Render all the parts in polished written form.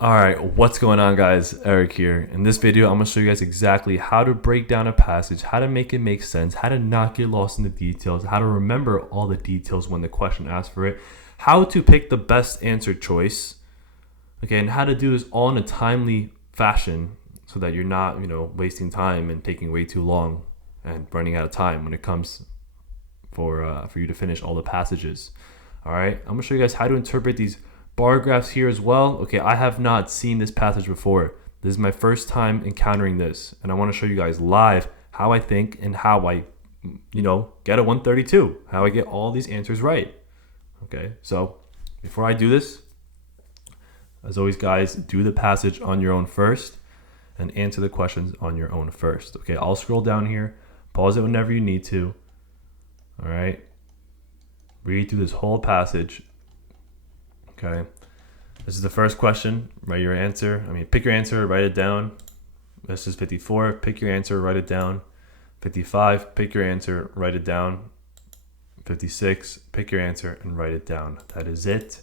All right, what's going on, guys? Eric here. In this video, I'm going to show you guys exactly how to break down a passage, how to make it make sense, how to not get lost in the details, how to remember all the details when the question asks for it, how to pick the best answer choice, okay, and how to do this all in a timely fashion so that you're not, wasting time and taking way too long and running out of time when it comes for you to finish all the passages. All right, I'm going to show you guys how to interpret these bar graphs here as well. Okay, I have not seen this passage before. This is my first time encountering this, and I want to show you guys live how I think and how I, get a 132, how I get all these answers right. Okay, so before I do this, as always, guys, do the passage on your own first and answer the questions on your own first. Okay, I'll scroll down here, pause it whenever you need to. All right, read through this whole passage. Okay, this is the first question. Write your answer. Pick your answer, write it down. This is 54. Pick your answer, write it down. 55. Pick your answer, write it down. 56. Pick your answer and write it down. That is it.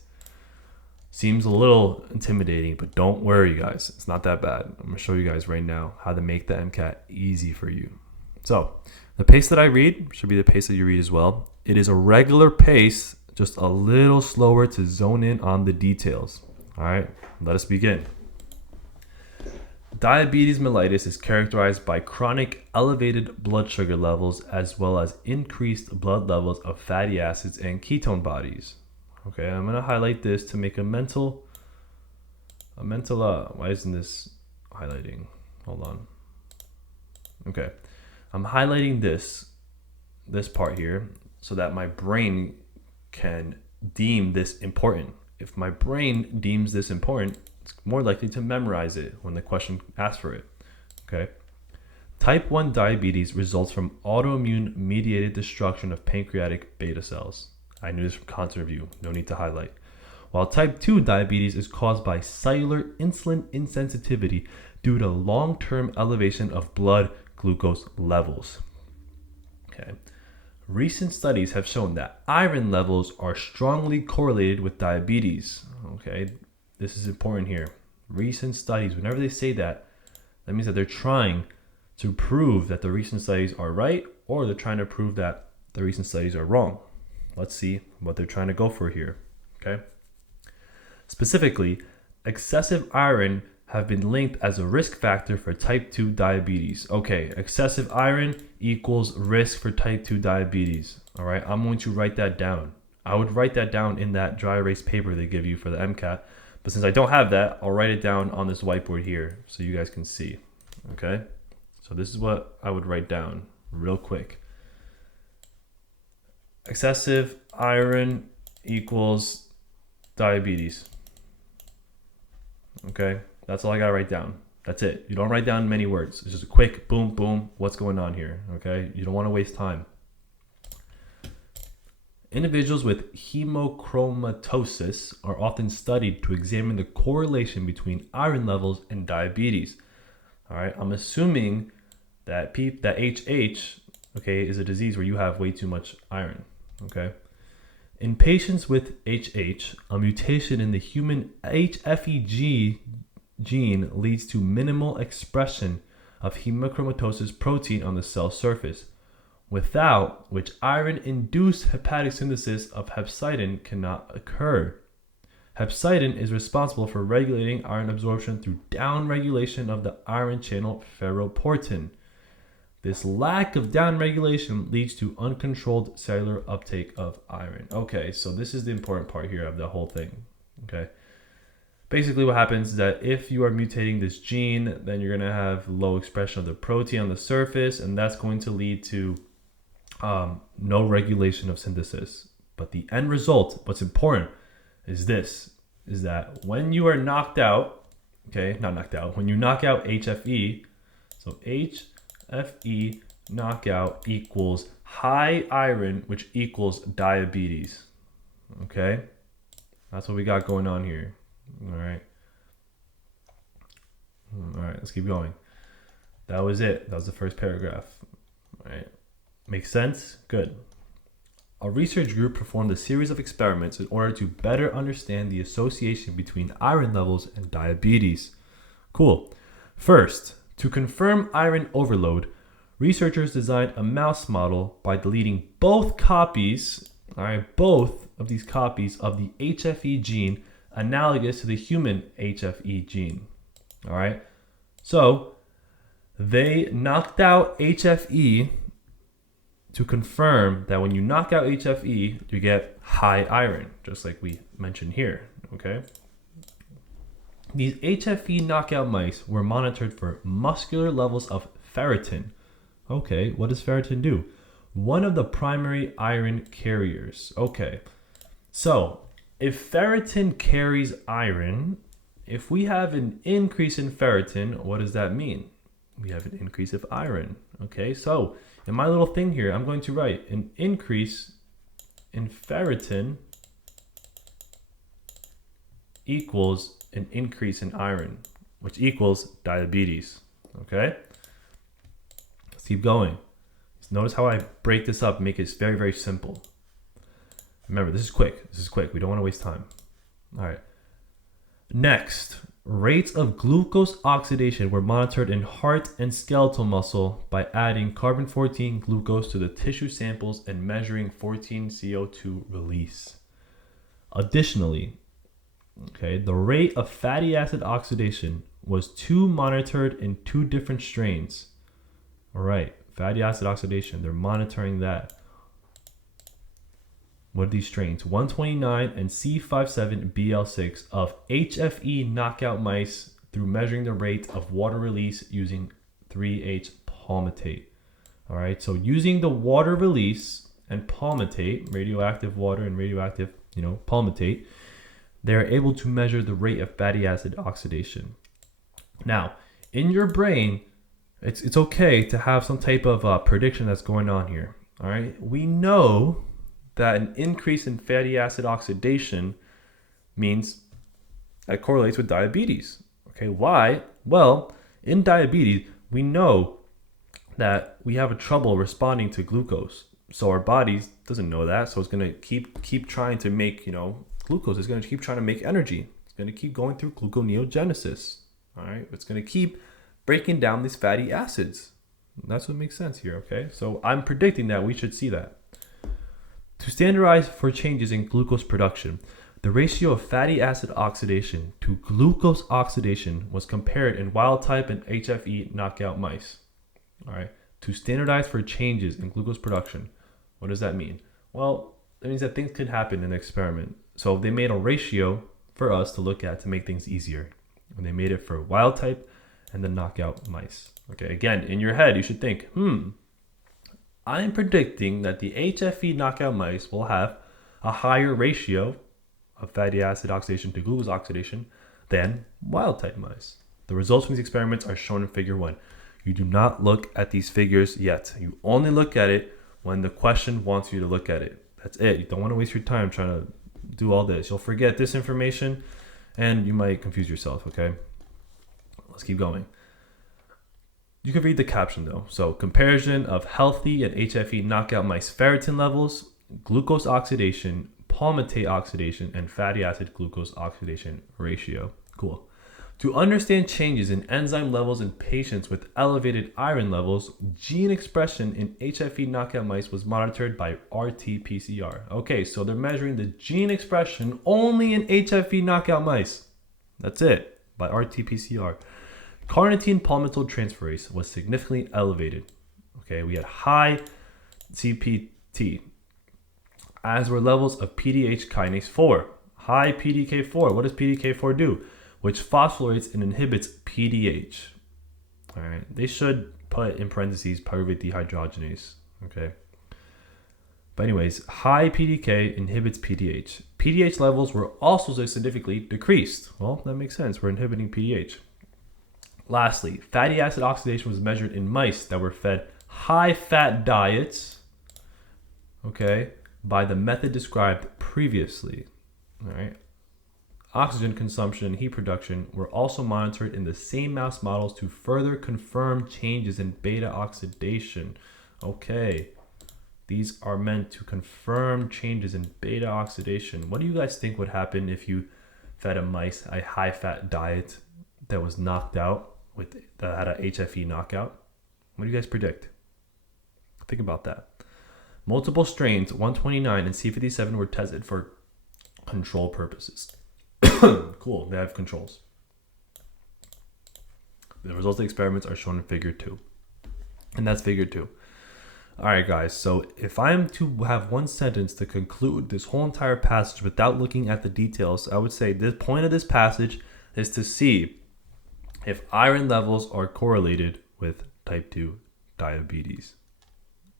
Seems a little intimidating, but don't worry, guys. It's not that bad. I'm going to show you guys right now how to make the MCAT easy for you. So the pace that I read should be the pace that you read as well. It is a regular pace, just a little slower to zone in on the details. All right, let us begin. Diabetes mellitus is characterized by chronic elevated blood sugar levels as well as increased blood levels of fatty acids and ketone bodies. Okay, I'm gonna highlight this to make a mental, why isn't this highlighting? Hold on. Okay, I'm highlighting this part here so that my brain can deem this important. If my brain deems this important, it's more likely to memorize it when the question asks for it. Okay. Type 1 diabetes results from autoimmune mediated destruction of pancreatic beta cells. I knew this from Princeton Review, no need to highlight. While type 2 diabetes is caused by cellular insulin insensitivity due to long-term elevation of blood glucose levels. Okay. Recent studies have shown that iron levels are strongly correlated with diabetes. Okay, this is important here. Recent studies, whenever they say that, that means that they're trying to prove that the recent studies are right, or they're trying to prove that the recent studies are wrong. Let's see what they're trying to go for here. Okay. Specifically, excessive iron have been linked as a risk factor for type 2 diabetes. Okay, excessive iron equals risk for type 2 diabetes. All right, I'm going to write that down. I would write that down in that dry erase paper they give you for the MCAT, but since I don't have that, I'll write it down on this whiteboard here so you guys can see. Okay, so this is what I would write down real quick. Excessive iron equals diabetes. Okay. That's all I gotta write down. That's it. You don't write down many words. It's just a quick boom, boom. What's going on here? Okay. You don't want to waste time. Individuals with hemochromatosis are often studied to examine the correlation between iron levels and diabetes. All right. I'm assuming that HH, okay, is a disease where you have way too much iron. Okay. In patients with HH, a mutation in the human HFEG gene leads to minimal expression of hemochromatosis protein on the cell surface, without which iron-induced hepatic synthesis of hepcidin cannot occur. Hepcidin is responsible for regulating iron absorption through downregulation of the iron channel ferroportin. This lack of downregulation leads to uncontrolled cellular uptake of iron. Okay, so this is the important part here of the whole thing. Okay. Basically what happens is that if you are mutating this gene, then you're going to have low expression of the protein on the surface, and that's going to lead to no regulation of synthesis. But the end result, what's important is this, is that when you are knocked out, okay, not knocked out, when you knock out HFE, so HFE knockout equals high iron, which equals diabetes. Okay, that's what we got going on here. All right, let's keep going. That was it. That was the first paragraph. All right, makes sense? Good. A research group performed a series of experiments in order to better understand the association between iron levels and diabetes. Cool. First, to confirm iron overload, researchers designed a mouse model by deleting both copies, both of these copies of the HFE gene analogous to the human HFE gene. All right. So they knocked out HFE to confirm that when you knock out HFE, you get high iron, just like we mentioned here. Okay. These HFE knockout mice were monitored for muscular levels of ferritin. Okay, what does ferritin do? One of the primary iron carriers. Okay, so if ferritin carries iron, if we have an increase in ferritin, what does that mean? We have an increase of iron. Okay, so in my little thing here, I'm going to write an increase in ferritin equals an increase in iron, which equals diabetes. Okay, let's keep going. Notice how I break this up, make it very, very simple. Remember, this is quick. This is quick. We don't want to waste time. All right. Next, rates of glucose oxidation were monitored in heart and skeletal muscle by adding carbon-14 glucose to the tissue samples and measuring 14CO2 release. Additionally, the rate of fatty acid oxidation was monitored in 2 different strains. All right, fatty acid oxidation, they're monitoring that. What are these strains? 129 and C57BL6 of HFE knockout mice through measuring the rate of water release using 3H palmitate. All right, so using the water release and palmitate, radioactive water and radioactive, palmitate, they're able to measure the rate of fatty acid oxidation. Now, in your brain, it's okay to have some type of prediction that's going on here. All right, we know that an increase in fatty acid oxidation means that correlates with diabetes. Okay, why? Well, in diabetes, we know that we have a trouble responding to glucose. So our body doesn't know that, so it's gonna keep trying to make glucose. It's gonna keep trying to make energy. It's gonna keep going through gluconeogenesis. All right, it's gonna keep breaking down these fatty acids. That's what makes sense here. Okay, so I'm predicting that we should see that. To standardize for changes in glucose production, the ratio of fatty acid oxidation to glucose oxidation was compared in wild type and HFE knockout mice. All right, to standardize for changes in glucose production, what does that mean? Well, that means that things could happen in an experiment. So they made a ratio for us to look at to make things easier. And they made it for wild type and the knockout mice. Okay, again, in your head, you should think, I'm predicting that the HFE knockout mice will have a higher ratio of fatty acid oxidation to glucose oxidation than wild type mice. The results from these experiments are shown in figure 1. You do not look at these figures yet. You only look at it when the question wants you to look at it. That's it. You don't want to waste your time trying to do all this. You'll forget this information and you might confuse yourself, okay? Let's keep going. You can read the caption though. So comparison of healthy and HFE knockout mice ferritin levels, glucose oxidation, palmitate oxidation, and fatty acid glucose oxidation ratio. Cool. To understand changes in enzyme levels in patients with elevated iron levels, gene expression in HFE knockout mice was monitored by RT-PCR. Okay, so they're measuring the gene expression only in HFE knockout mice. That's it, by RT-PCR. Carnitine palmitoyl transferase was significantly elevated. Okay, we had high CPT, as were levels of PDH kinase 4. High PDK4. What does PDK4 do? Which phosphorylates and inhibits PDH. All right, they should put in parentheses pyruvate dehydrogenase. Okay. But anyways, high PDK inhibits PDH. PDH levels were also significantly decreased. Well, that makes sense. We're inhibiting PDH. Lastly, fatty acid oxidation was measured in mice that were fed high-fat diets, okay, by the method described previously. All right. Oxygen consumption and heat production were also monitored in the same mouse models to further confirm changes in beta oxidation. Okay. These are meant to confirm changes in beta oxidation. What do you guys think would happen if you fed a mice a high-fat diet that was knocked out, that had a HFE knockout? What do you guys predict? Think about that. Multiple strains, 129 and C57, were tested for control purposes. Cool, they have controls. The results of the experiments are shown in figure 2. And that's figure 2. All right, guys, so if I'm to have one sentence to conclude this whole entire passage without looking at the details, I would say the point of this passage is to see if iron levels are correlated with type 2 diabetes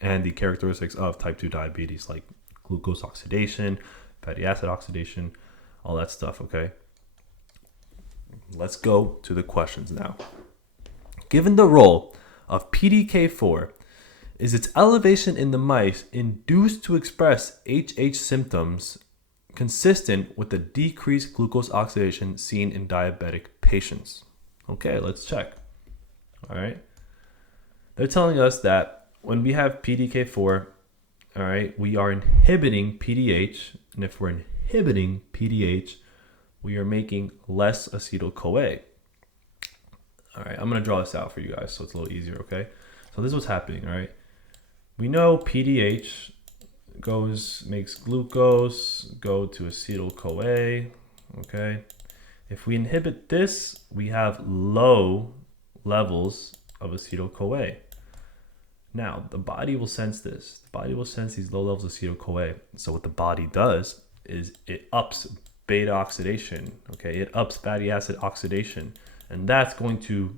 and the characteristics of type 2 diabetes, like glucose oxidation, fatty acid oxidation, all that stuff, okay? Let's go to the questions now. Given the role of PDK4, is its elevation in the mice induced to express HH symptoms consistent with the decreased glucose oxidation seen in diabetic patients? Okay, let's check. All right. They're telling us that when we have PDK4, all right, we are inhibiting PDH. And if we're inhibiting PDH, we are making less acetyl-CoA. All right, I'm going to draw this out for you guys so it's a little easier, okay? So this is what's happening, all right? We know PDH makes glucose go to acetyl-CoA, okay? If we inhibit this, we have low levels of acetyl-CoA. Now, the body will sense this. The body will sense these low levels of acetyl-CoA. So what the body does is it ups beta oxidation, okay? It ups fatty acid oxidation, and that's going to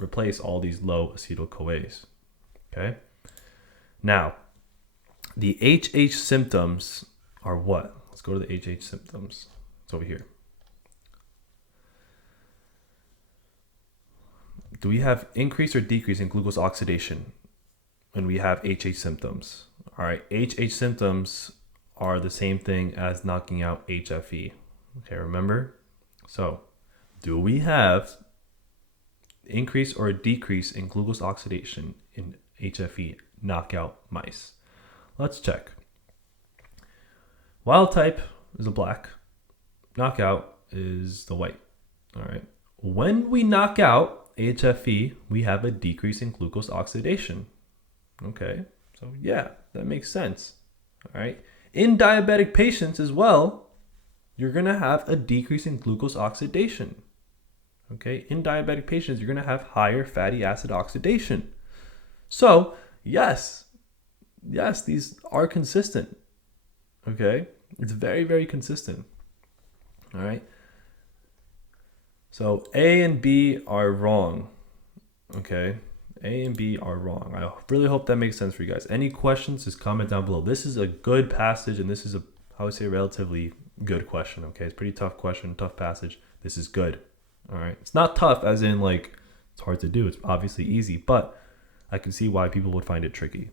replace all these low acetyl-CoAs, okay? Now, the HH symptoms are what? Let's go to the HH symptoms. It's over here. Do we have increase or decrease in glucose oxidation when we have HH symptoms? All right, HH symptoms are the same thing as knocking out HFE. Okay, remember? So, do we have increase or decrease in glucose oxidation in HFE knockout mice? Let's check. Wild type is the black. Knockout is the white. All right. When we knock out HFE, we have a decrease in glucose oxidation. Okay. So yeah, that makes sense. All right. In diabetic patients as well, you're going to have a decrease in glucose oxidation. Okay. In diabetic patients, you're going to have higher fatty acid oxidation. So yes, these are consistent. Okay. It's very, very consistent. All right. So A and B are wrong. Okay. A and B are wrong. I really hope that makes sense for you guys. Any questions, just comment down below. This is a good passage, and this is I would say, relatively good question. Okay. It's a pretty tough question, tough passage. This is good. All right. It's not tough as in like it's hard to do. It's obviously easy, but I can see why people would find it tricky.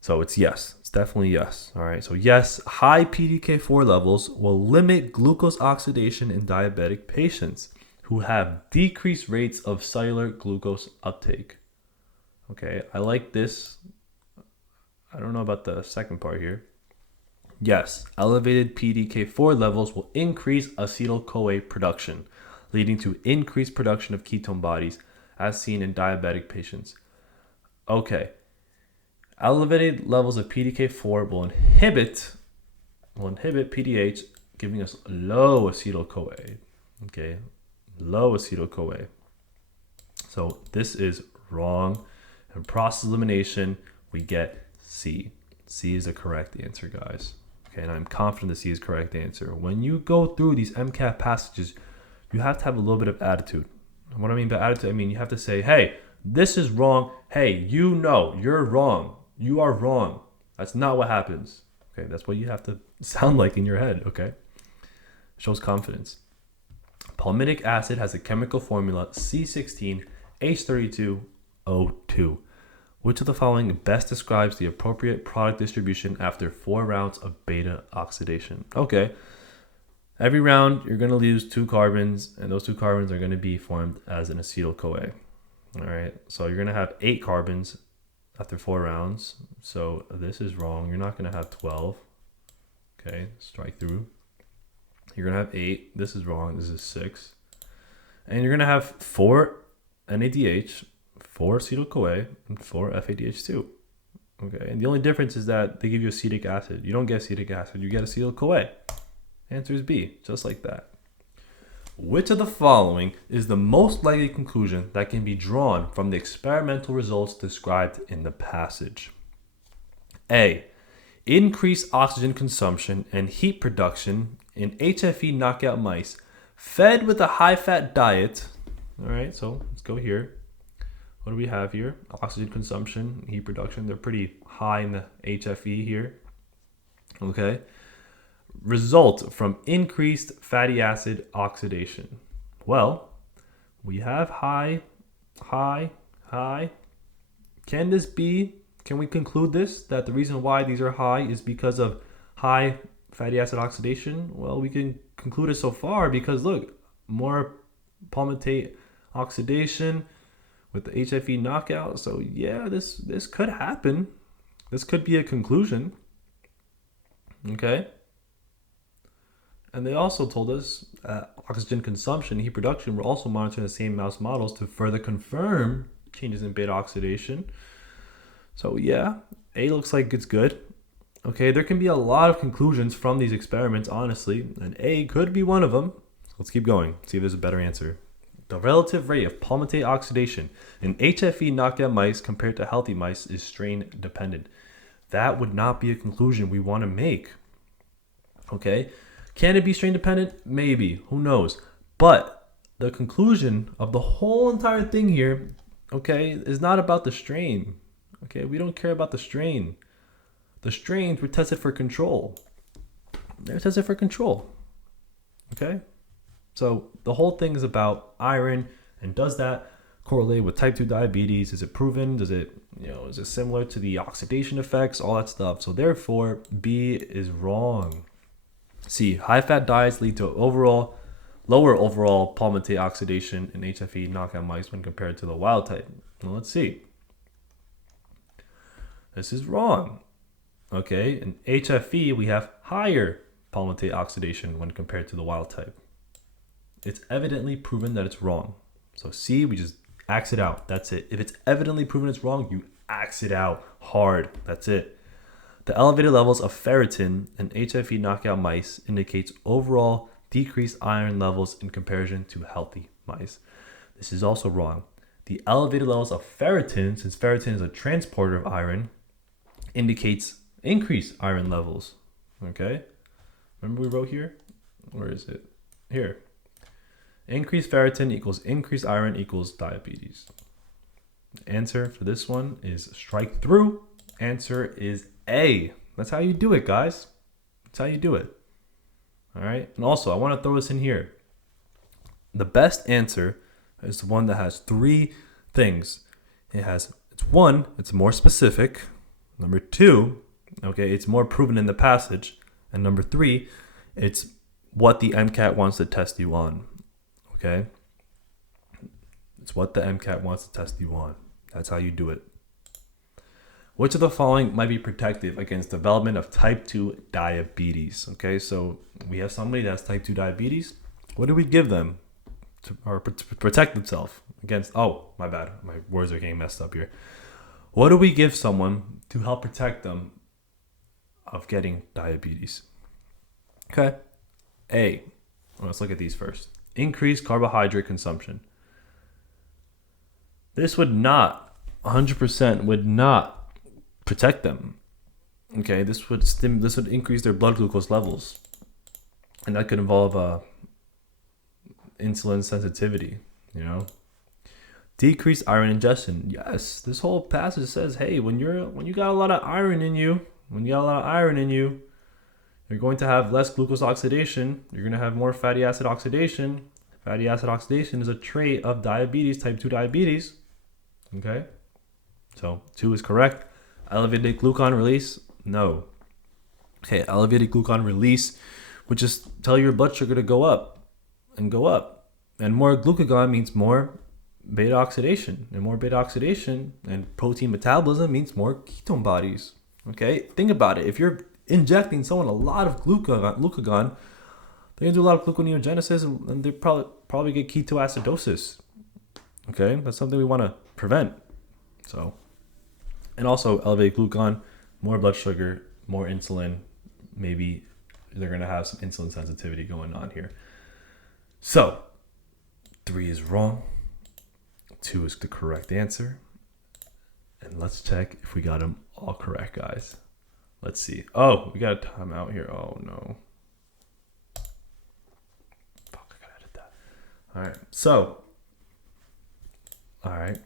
So it's yes. It's definitely yes. All right. So yes, high PDK4 levels will limit glucose oxidation in diabetic patients who have decreased rates of cellular glucose uptake. Okay. I like this. I don't know about the second part here. Yes, elevated PDK4 levels will increase acetyl-CoA production, leading to increased production of ketone bodies as seen in diabetic patients. Okay. Elevated levels of PDK4 will inhibit PDH, giving us low acetyl-CoA. Okay, low acetyl-CoA. So this is wrong. And process elimination, we get C. C is the correct answer, guys. Okay, and I'm confident that C is the correct answer. When you go through these MCAT passages, you have to have a little bit of attitude. And what I mean by attitude, I mean you have to say, hey, this is wrong. Hey, you know, you're wrong. You are wrong. That's not what happens. Okay, that's what you have to sound like in your head, okay? Shows confidence. Palmitic acid has a chemical formula C16H32O2. Which of the following best describes the appropriate product distribution after 4 rounds of beta oxidation? Okay. Every round, you're going to lose 2 carbons, and those 2 carbons are going to be formed as an acetyl-CoA. All right. So you're going to have 8 carbons after 4 rounds. So this is wrong. You're not going to have 12. Okay, strike through. You're going to have 8. This is wrong. This is 6. And you're going to have 4 NADH, 4 acetyl-CoA, and 4 FADH2. Okay, and the only difference is that they give you acetic acid. You don't get acetic acid, you get acetyl-CoA. Answer is B, just like that. Which of the following is the most likely conclusion that can be drawn from the experimental results described in the passage? A. Increased oxygen consumption and heat production in HFE knockout mice fed with a high-fat diet. All right, so let's go here. What do we have here? Oxygen consumption, heat production. They're pretty high in the HFE here. Okay. Result from increased fatty acid oxidation. Well, we have high. Can we conclude this, that the reason why these are high is because of high fatty acid oxidation? Well, we can conclude it so far because look, more palmitate oxidation with the HFE knockout. So yeah, this could happen. This could be a conclusion. Okay. And they also told us oxygen consumption and heat production were also monitored in the same mouse models to further confirm changes in beta oxidation. So yeah, A looks like it's good. Okay, there can be a lot of conclusions from these experiments, honestly, and A could be one of them. Let's keep going, see if there's a better answer. The relative rate of palmitate oxidation in HFE knockout mice compared to healthy mice is strain dependent. That would not be a conclusion we want to make. Okay, can it be strain dependent? Maybe, who knows? But the conclusion of the whole entire thing here, okay, is not about the strain. Okay, we don't care about the strain. The strains were tested for control. They're tested for control. Okay? So the whole thing is about iron, and does that correlate with type 2 diabetes? Is it proven? Is it similar to the oxidation effects? All that stuff. So therefore, B is wrong. C, high fat diets lead to lower overall palmitate oxidation in HFE knockout mice when compared to the wild type. Well, let's see. This is wrong. Okay, in HFE, we have higher palmitate oxidation when compared to the wild type. It's evidently proven that it's wrong. So C, we just axe it out. That's it. If it's evidently proven it's wrong, you axe it out hard. That's it. The elevated levels of ferritin in HFE knockout mice indicates overall decreased iron levels in comparison to healthy mice. This is also wrong. The elevated levels of ferritin, since ferritin is a transporter of iron, indicates increased iron levels. Okay? Remember we wrote here? Where is it? Here. Increased ferritin equals increased iron equals diabetes. The answer for this one is strike through. Answer is A. That's how you do it, guys. That's how you do it. All right? And also, I want to throw this in here. The best answer is the one that has 3 things. It's more specific. Number 2, okay, it's more proven in the passage. And number 3, it's what the MCAT wants to test you on. Okay? It's what the MCAT wants to test you on. That's how you do it. Which of the following might be protective against development of type 2 diabetes? Okay, so we have somebody that has type 2 diabetes. What do we give them to protect themselves against? Oh, my bad. My words are getting messed up here. What do we give someone to help protect them of getting diabetes? Okay. A. Let's look at these first. Increased carbohydrate consumption. This would not, 100% would not protect them. Okay, this would increase their blood glucose levels. And that could involve insulin sensitivity, Decreased iron ingestion. Yes, this whole passage says, hey, when you got a lot of iron in you, you're going to have less glucose oxidation. You're going to have more fatty acid oxidation. Fatty acid oxidation is a trait of diabetes, type 2 diabetes. Okay? So 2 is correct. Elevated glucon release? No. Okay, elevated glucon release would just tell your blood sugar to go up and go up. And more glucagon means more beta oxidation, and more beta oxidation and protein metabolism means more ketone bodies. Okay, think about it. If you're injecting someone a lot of glucagon, they're gonna do a lot of gluconeogenesis, and they probably get ketoacidosis. Okay, that's something we want to prevent. So, and also elevated glucagon, more blood sugar, more insulin. Maybe they're gonna have some insulin sensitivity going on here. So, 3 is wrong. 2 is the correct answer. And let's check if we got them all correct, guys. Let's see. Oh, we got a timeout here. Oh no. Fuck, I gotta edit that. All right. So, all right.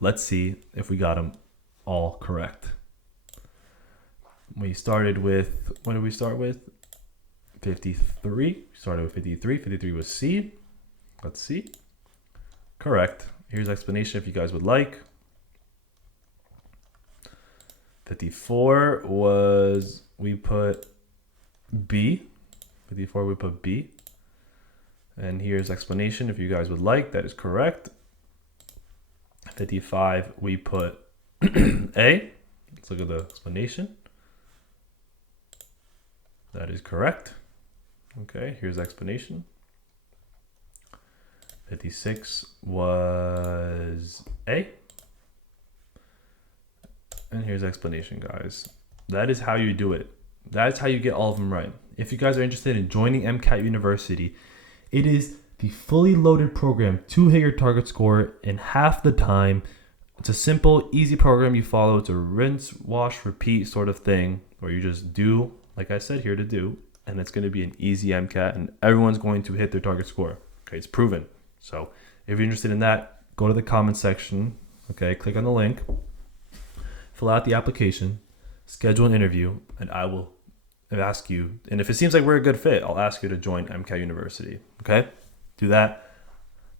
Let's see if we got them all correct. We started with, what did we start with? 53. We started with 53. 53 was C. Let's see. Correct. Here's explanation if you guys would like. 54 was, we put B. 54 we put B. And here's explanation if you guys would like. That is correct. 55 we put A. Let's look at the explanation. That is correct. Okay, here's explanation. 56 was A. And here's explanation, guys. That is how you do it. That's how you get all of them right. If you guys are interested in joining MCAT University, it is the fully loaded program to hit your target score in half the time. It's a simple, easy program you follow. It's a rinse, wash, repeat sort of thing where you just do, like I said here to do, and it's going to be an easy MCAT and everyone's going to hit their target score. Okay, it's proven. So if you're interested in that, go to the comment section. Okay, click on the link. Fill out the application, schedule an interview, and I will ask you. And if it seems like we're a good fit, I'll ask you to join MCAT University. Okay? Do that.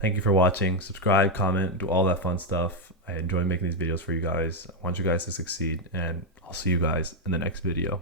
Thank you for watching. Subscribe, comment, do all that fun stuff. I enjoy making these videos for you guys. I want you guys to succeed, and I'll see you guys in the next video.